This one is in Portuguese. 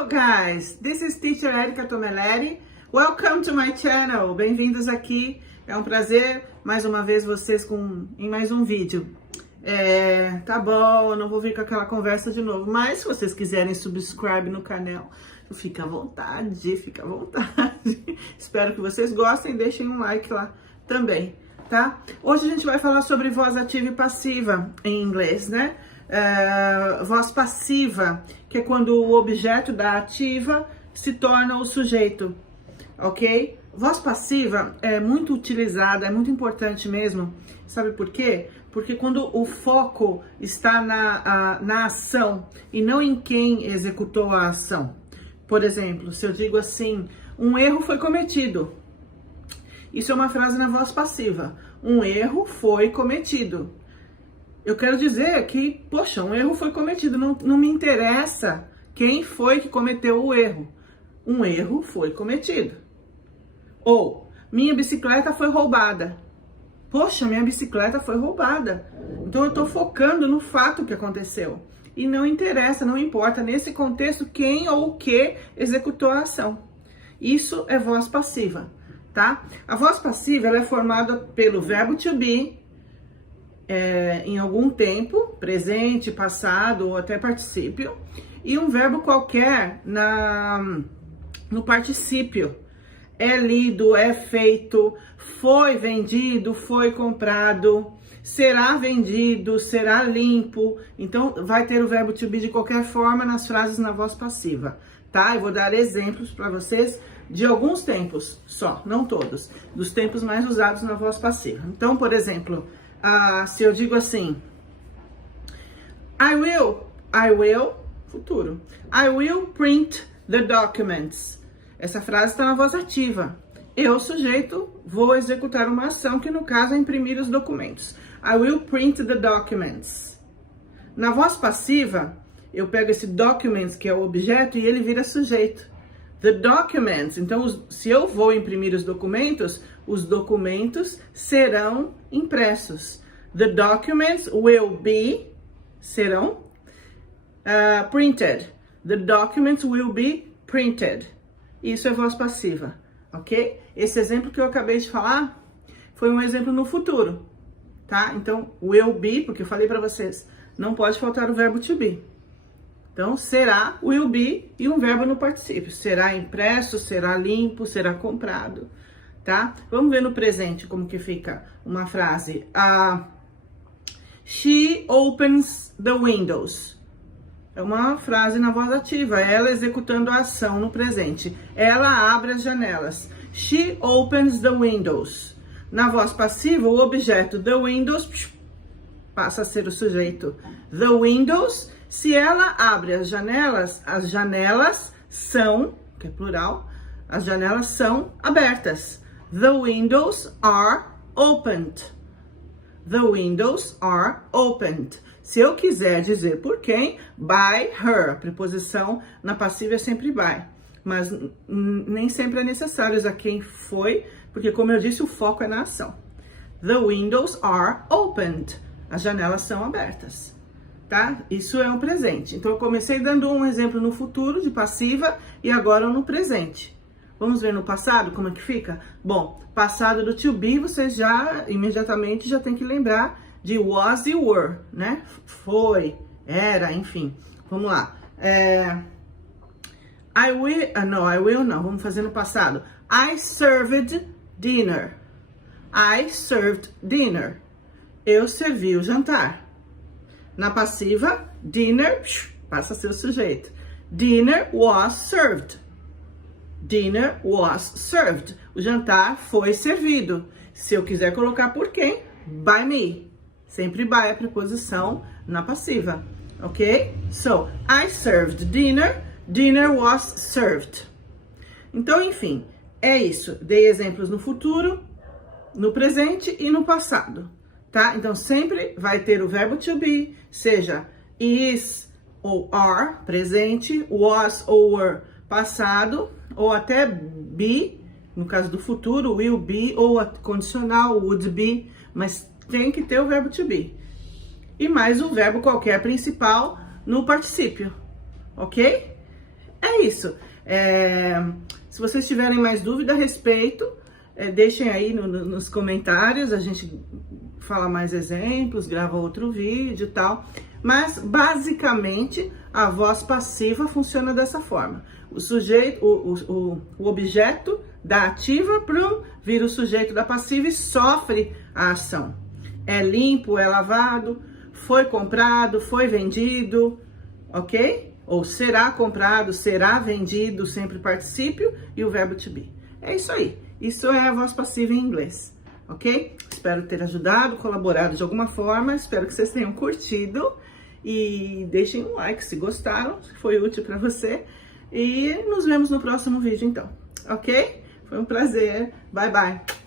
Hello guys, this is Teacher Erika Tomelleri. Welcome to my channel. Bem-vindos aqui. É um prazer mais uma vez vocês em mais um vídeo. Tá bom, eu não vou vir com aquela conversa de novo, mas se vocês quiserem subscribe no canal, fica à vontade, fica à vontade. Espero que vocês gostem, deixem um like lá também, tá? Hoje a gente vai falar sobre voz ativa e passiva em inglês, né? Voz passiva, que é quando o objeto da ativa se torna o sujeito, ok? Voz passiva é muito utilizada, é muito importante mesmo, sabe por quê? Porque quando o foco está na ação e não em quem executou a ação. Por exemplo, se eu digo assim, um erro foi cometido. Isso é uma frase na voz passiva. Um erro foi cometido. Eu quero dizer que, poxa, um erro foi cometido, não me interessa quem foi que cometeu o erro. Um erro foi cometido. Ou, minha bicicleta foi roubada. Poxa, minha bicicleta foi roubada. Então eu tô focando no fato que aconteceu. E não interessa, não importa nesse contexto quem ou o que executou a ação. Isso é voz passiva, tá? A voz passiva ela é formada pelo verbo to be, em algum tempo, presente, passado ou até particípio, e um verbo qualquer no particípio. É lido, é feito, foi vendido, foi comprado, será vendido, será limpo. Então, vai ter o verbo to be de qualquer forma nas frases na voz passiva, tá? Eu vou dar exemplos para vocês de alguns tempos só, não todos, dos tempos mais usados na voz passiva. Então, por exemplo, se eu digo assim, I will, futuro, I will print the documents. Essa frase está na voz ativa. Eu, sujeito, vou executar uma ação que no caso é imprimir os documentos. I will print the documents. Na voz passiva, eu pego esse documents, que é o objeto, e ele vira sujeito. The documents. Então, se eu vou imprimir os documentos serão impressos. The documents will be, serão printed. The documents will be printed. Isso é voz passiva, ok? Esse exemplo que eu acabei de falar foi um exemplo no futuro, tá? Então, will be, porque eu falei para vocês, não pode faltar o verbo to be. Então, será, will be, e um verbo no particípio. Será impresso, será limpo, será comprado, tá? Vamos ver no presente como que fica uma frase. She opens the windows. É uma frase na voz ativa, ela executando a ação no presente. Ela abre as janelas. She opens the windows. Na voz passiva, o objeto the windows passa a ser o sujeito. The windows, se ela abre as janelas são, que é plural, as janelas são abertas. The windows are opened. The windows are opened. Se eu quiser dizer por quem, by her. A preposição na passiva é sempre by. Mas nem sempre é necessário usar quem foi, porque como eu disse, o foco é na ação. The windows are opened. As janelas são abertas, tá? Isso é um presente. Então eu comecei dando um exemplo no futuro de passiva e agora no presente. Vamos ver no passado como é que fica? Bom, passado do to be, vocês já imediatamente já tem que lembrar de was e were, né? Foi, era, enfim. Vamos lá. I will não. Vamos fazer no passado. I served dinner. I served dinner. Eu servi o jantar. Na passiva, dinner passa a ser o sujeito. Dinner was served. Dinner was served. O jantar foi servido. Se eu quiser colocar por quem, by me. Sempre by a preposição na passiva, ok? So, I served dinner, dinner was served. Então, enfim, é isso. Dei exemplos no futuro, no presente e no passado, tá? Então, sempre vai ter o verbo to be, seja is ou are, presente, was ou were, passado, ou até be, no caso do futuro, will be, ou condicional, would be, mas tem que ter o verbo to be. E mais o verbo qualquer principal no particípio, ok? É é isso. Se vocês tiverem mais dúvida a respeito, deixem aí nos comentários, a gente fala mais exemplos, grava outro vídeo e tal. Mas, basicamente, a voz passiva funciona dessa forma. O sujeito, o objeto da ativa, vira o sujeito da passiva e sofre a ação. É limpo, é lavado, foi comprado, foi vendido, ok? Ou será comprado, será vendido, sempre particípio e o verbo to be. É isso aí. Isso é a voz passiva em inglês, ok? Espero ter ajudado, colaborado de alguma forma. Espero que vocês tenham curtido. E deixem um like se gostaram, se foi útil para você. E nos vemos no próximo vídeo, então, ok? Foi um prazer. Bye, bye.